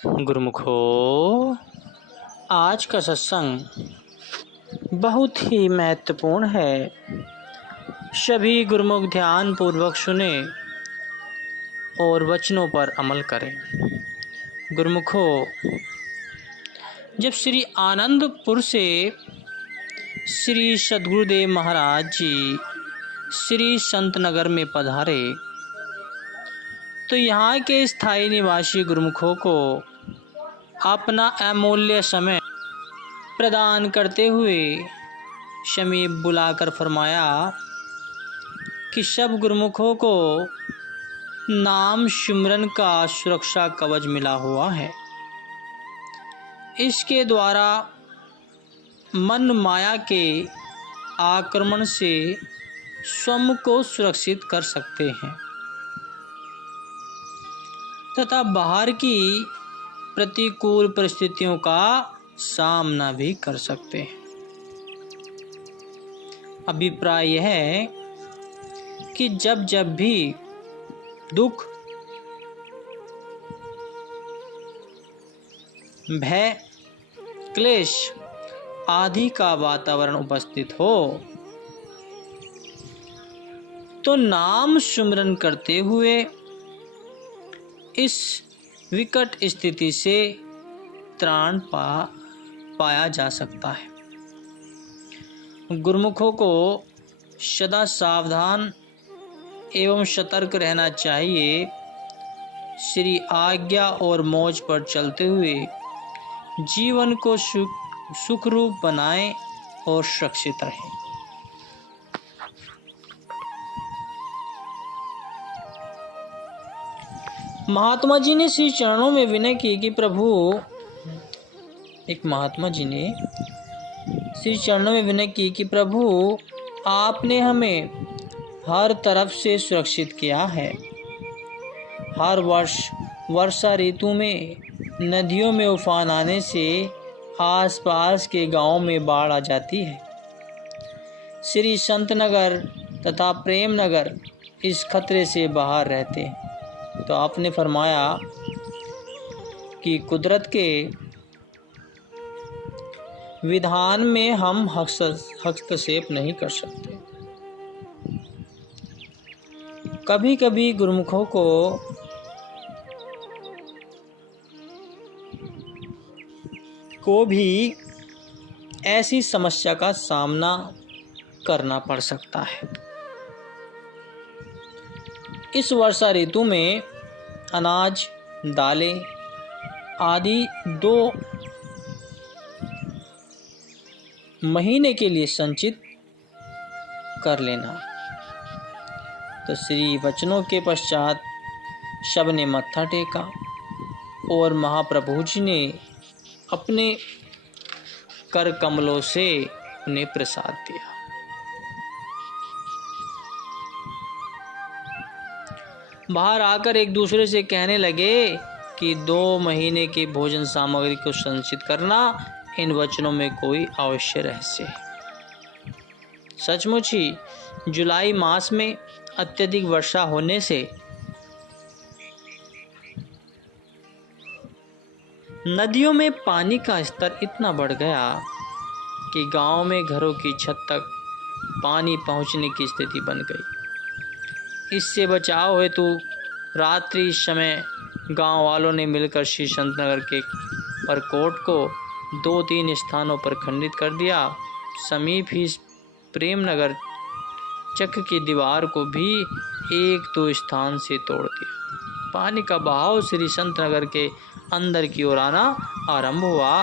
गुरुमुखो, आज का सत्संग बहुत ही महत्वपूर्ण है। सभी गुरुमुख ध्यान पूर्वक सुने और वचनों पर अमल करें। गुरुमुखो, जब श्री आनंदपुर से श्री सद्गुरुदेव महाराज जी श्री संतनगर में पधारे तो यहाँ के स्थायी निवासी गुरुमुखों को अपना अमूल्य समय प्रदान करते हुए समीप बुलाकर फरमाया कि सब गुरुमुखों को नाम सिमरन का सुरक्षा कवच मिला हुआ है। इसके द्वारा मन माया के आक्रमण से स्वयं को सुरक्षित कर सकते हैं तथा बाहर की प्रतिकूल परिस्थितियों का सामना भी कर सकते हैं। अभिप्राय यह है कि जब जब भी दुख, भय, क्लेश आदि का वातावरण उपस्थित हो तो नाम सुमिरन करते हुए इस विकट स्थिति से त्राण पाया जा सकता है। गुरुमुखों को सदा सावधान एवं सतर्क रहना चाहिए। श्री आज्ञा और मौज पर चलते हुए जीवन को सुखरूप बनाएं और सुरक्षित रहें। महात्मा जी ने श्री चरणों में विनय की कि प्रभु, एक महात्मा जी ने श्री चरणों में विनय की कि प्रभु, आपने हमें हर तरफ से सुरक्षित किया है। हर वर्ष वर्षा ऋतु में नदियों में उफान आने से आसपास के गांवों में बाढ़ आ जाती है। श्री संतनगर तथा प्रेम नगर इस खतरे से बाहर रहते हैं। तो आपने फरमाया कि कुदरत के विधान में हम हस्तक्षेप नहीं कर सकते। कभी कभी गुरुमुखों को भी ऐसी समस्या का सामना करना पड़ सकता है। इस वर्षा ऋतु में अनाज, दालें आदि 2 महीने के लिए संचित कर लेना। तो श्री वचनों के पश्चात सब ने मत्था टेका और महाप्रभु जी ने अपने कर कमलों से उन्हें प्रसाद दिया। बाहर आकर एक दूसरे से कहने लगे कि 2 महीने की भोजन सामग्री को संचित करना, इन वचनों में कोई अवश्य रहस्य है। सचमुच ही जुलाई मास में अत्यधिक वर्षा होने से नदियों में पानी का स्तर इतना बढ़ गया कि गांव में घरों की छत तक पानी पहुंचने की स्थिति बन गई। इससे बचाव हेतु रात्रि समय गांव वालों ने मिलकर श्री संतनगर के परकोट को 2-3 स्थानों पर खंडित कर दिया। समीप ही प्रेम नगर चक्र की दीवार को भी 1-2 स्थान से तोड़ दिया। पानी का बहाव श्री संतनगर के अंदर की ओर आना आरंभ हुआ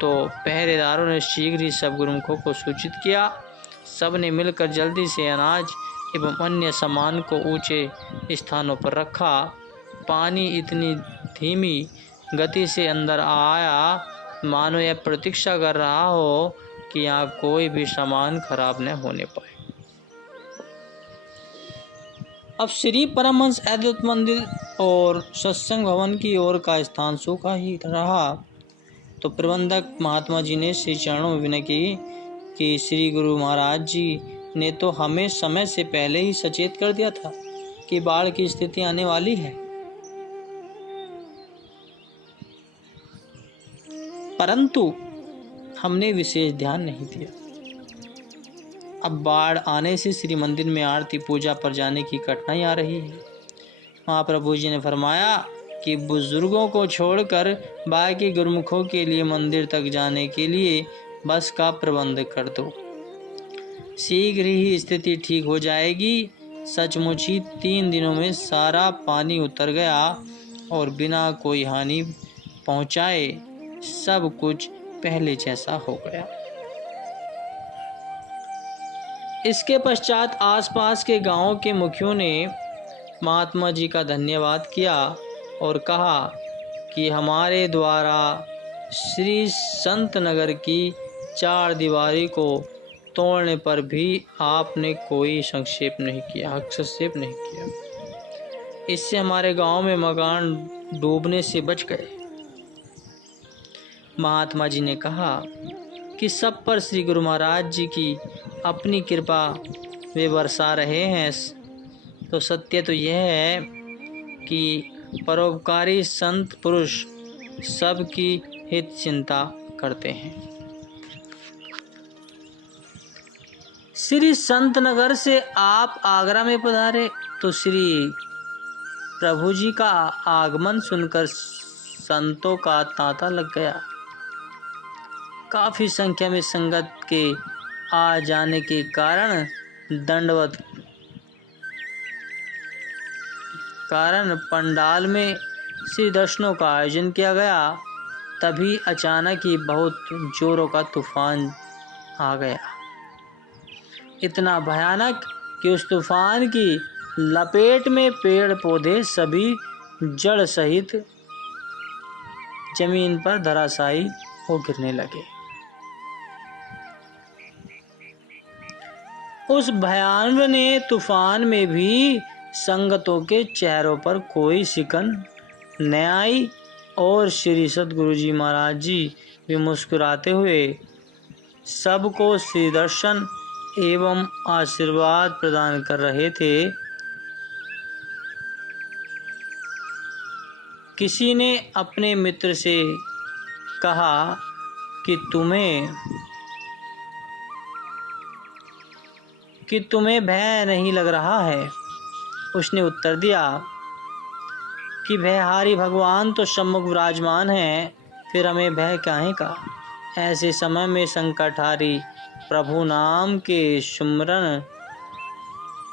तो पहरेदारों ने शीघ्र ही सब गुरुमुखों को सूचित किया। सब ने मिलकर जल्दी से अनाज एवं अन्य सामान को ऊंचे स्थानों पर रखा। पानी इतनी धीमी गति से अंदर आया मानो यह प्रतीक्षा कर रहा हो कि यहाँ कोई भी सामान खराब न होने पाए। अब श्री परमहंस अद्वैत मंदिर और सत्संग भवन की ओर का स्थान सूखा ही रहा तो प्रबंधक महात्मा जी ने श्री चरणों में विनय की कि श्री गुरु महाराज जी ने तो हमें समय से पहले ही सचेत कर दिया था कि बाढ़ की स्थिति आने वाली है। परंतु हमने विशेष ध्यान नहीं दिया। अब बाढ़ आने से श्री मंदिर में आरती पूजा पर जाने की कठिनाई आ रही है। महाप्रभु जी ने फरमाया कि बुजुर्गों को छोड़कर बाकी गुरुमुखों के लिए मंदिर तक जाने के लिए बस का प्रबंध कर दो। शीघ्र ही स्थिति ठीक हो जाएगी। सचमुच ही 3 दिनों में सारा पानी उतर गया और बिना कोई हानि पहुंचाए सब कुछ पहले जैसा हो गया। इसके पश्चात आसपास के गांवों के मुखियों ने महात्मा जी का धन्यवाद किया और कहा कि हमारे द्वारा श्री संत नगर की 4 दीवारी को तोड़ने पर भी आपने कोई हस्तक्षेप नहीं किया। इससे हमारे गांव में मकान डूबने से बच गए। महात्मा जी ने कहा कि सब पर श्री गुरु महाराज जी की अपनी कृपा वे बरसा रहे हैं, तो सत्य तो यह है कि परोपकारी संत पुरुष सबकी हित चिंता करते हैं। श्री संत नगर से आप आगरा में पधारे तो श्री प्रभु जी का आगमन सुनकर संतों का तांता लग गया। काफी संख्या में संगत के आ जाने के कारण पंडाल में श्री दर्शनों का आयोजन किया गया। तभी अचानक ही बहुत जोरों का तूफान आ गया, इतना भयानक कि उस तूफान की लपेट में पेड़ पौधे सभी जड़ सहित जमीन पर धराशायी हो गिरने लगे। उस भयानक तूफान में भी संगतों के चेहरों पर कोई सिकन न आई और श्री सद्गुरु जी महाराज जी भी मुस्कुराते हुए सबको श्री दर्शन एवं आशीर्वाद प्रदान कर रहे थे। किसी ने अपने मित्र से कहा कि तुम्हें भय नहीं लग रहा है? उसने उत्तर दिया कि भयहारी भगवान तो सम्मुख विराजमान हैं, फिर हमें भय काहे का। ऐसे समय में संकटहारी प्रभु नाम के सुमरन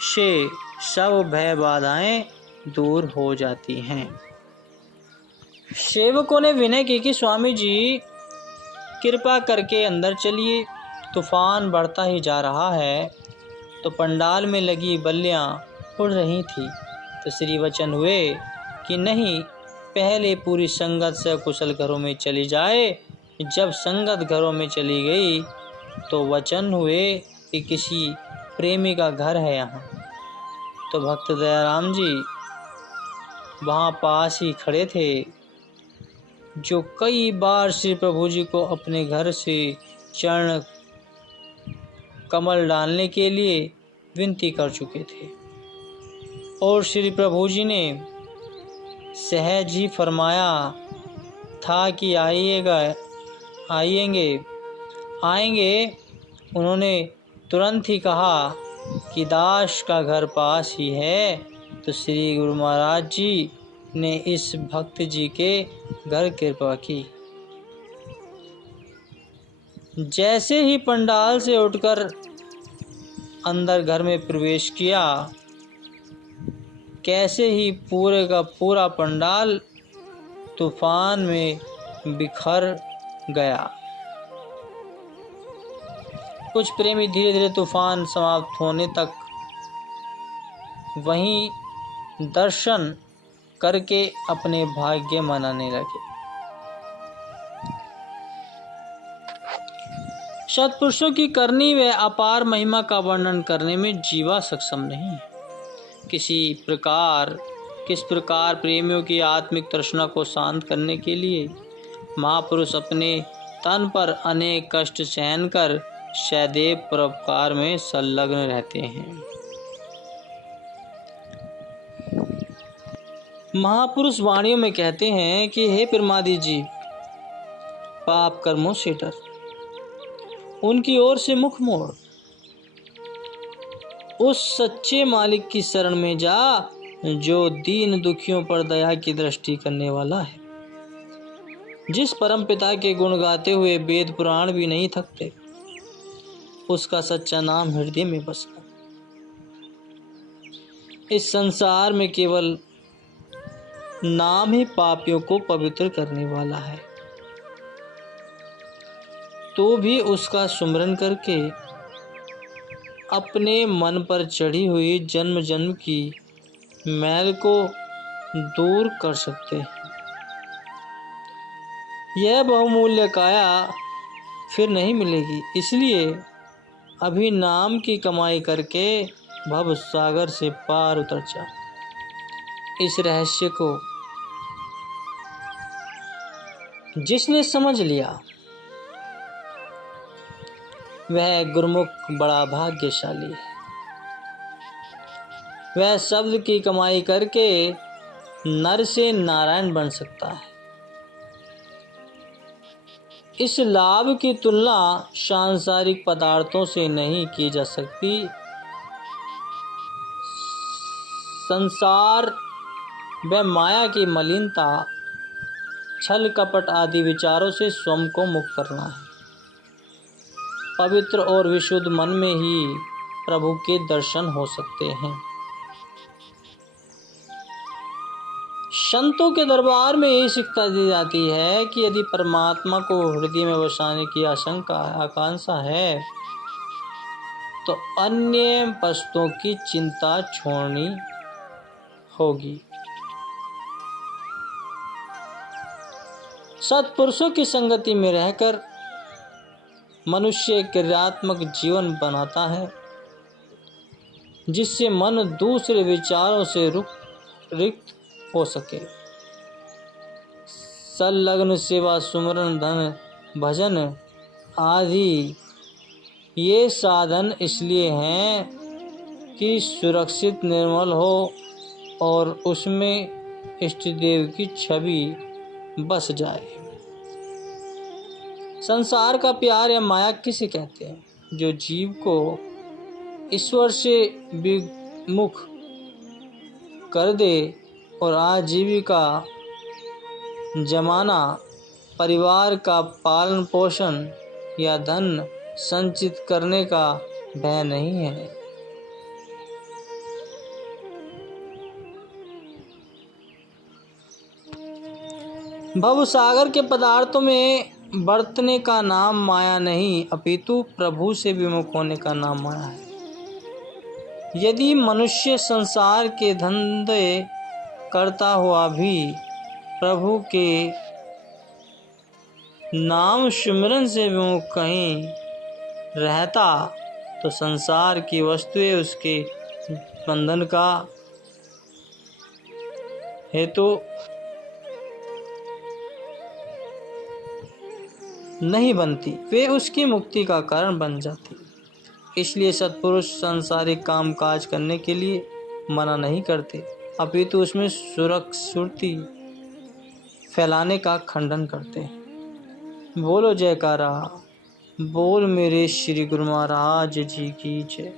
से सब भय बाधाएं दूर हो जाती हैं। सेवकों ने विनय की कि स्वामी जी कृपा करके अंदर चलिए, तूफान बढ़ता ही जा रहा है। तो पंडाल में लगी बल्लियां उड़ रही थी तो श्री वचन हुए कि नहीं, पहले पूरी संगत से कुशल घरों में चली जाए। जब संगत घरों में चली गई तो वचन हुए कि किसी प्रेमी का घर है यहाँ। तो भक्त दयाराम जी वहाँ पास ही खड़े थे, जो कई बार श्री प्रभु जी को अपने घर से चरण कमल डालने के लिए विनती कर चुके थे और श्री प्रभु जी ने सहज ही फरमाया था कि आएंगे। उन्होंने तुरंत ही कहा कि दास का घर पास ही है। तो श्री गुरु महाराज जी ने इस भक्त जी के घर कृपा की। जैसे ही पंडाल से उठकर अंदर घर में प्रवेश किया, कैसे ही पूरे का पूरा पंडाल तूफान में बिखर गया। कुछ प्रेमी धीरे धीरे तूफान समाप्त होने तक वहीं दर्शन करके अपने भाग्य मनाने लगे। सत्पुरुषों की करनी व अपार महिमा का वर्णन करने में जीवा सक्षम नहीं है। किस प्रकार प्रेमियों की आत्मिक तृष्णा को शांत करने के लिए महापुरुष अपने तन पर अनेक कष्ट सहन कर सदैव परोपकार में संलग्न रहते हैं। महापुरुष वाणियों में कहते हैं कि हे प्रमादी जी, पाप कर्मों से डर, उनकी ओर से मुख मोड़, उस सच्चे मालिक की शरण में जा जो दीन दुखियों पर दया की दृष्टि करने वाला है, जिस परम पिता के गुण गाते हुए वेद पुराण भी नहीं थकते, उसका सच्चा नाम हृदय में बसा। इस संसार में केवल नाम ही पापियों को पवित्र करने वाला है, तो भी उसका सुमिरन करके अपने मन पर चढ़ी हुई जन्म जन्म की मैल को दूर कर सकते हैं। यह बहुमूल्य काया फिर नहीं मिलेगी, इसलिए अभी नाम की कमाई करके भव सागर से पार उतर जा। इस रहस्य को जिसने समझ लिया वह गुरुमुख बड़ा भाग्यशाली है। वह शब्द की कमाई करके नर से नारायण बन सकता है। इस लाभ की तुलना सांसारिक पदार्थों से नहीं की जा सकती। संसार व माया की मलिनता, छल कपट आदि विचारों से स्वयं को मुक्त करना है। पवित्र और विशुद्ध मन में ही प्रभु के दर्शन हो सकते हैं। संतों के दरबार में यही शिक्षा दी जाती है कि यदि परमात्मा को हृदय में बसाने की आकांक्षा है तो अन्य वस्तुओं की चिंता छोड़नी होगी। सत्पुरुषों की संगति में रहकर मनुष्य क्रियात्मक जीवन बनाता है, जिससे मन दूसरे विचारों से रिक्त हो सके। संलग्न सेवा, सुमरन, धन भजन आदि ये साधन इसलिए हैं कि सुरक्षित निर्मल हो और उसमें इष्ट देव की छवि बस जाए। संसार का प्यार या माया किसे कहते हैं? जो जीव को ईश्वर से विमुख कर दे और आजीविका जमाना, परिवार का पालन पोषण या धन संचित करने का भय नहीं है। भवसागर के पदार्थों में बरतने का नाम माया नहीं, अपितु प्रभु से विमुख होने का नाम माया है। यदि मनुष्य संसार के धंधे करता हुआ भी प्रभु के नाम सुमिरन से विमुख कहीं रहता तो संसार की वस्तुएं उसके बंधन का हेतु नहीं बनती, वे उसकी मुक्ति का कारण बन जाती। इसलिए सत्पुरुष सांसारिक काम काज करने के लिए मना नहीं करते, अपितु उसमें सुरक्षिति फैलाने का खंडन करते हैं। बोलो जयकारा, बोल मेरे श्री गुरु महाराज जी की जय।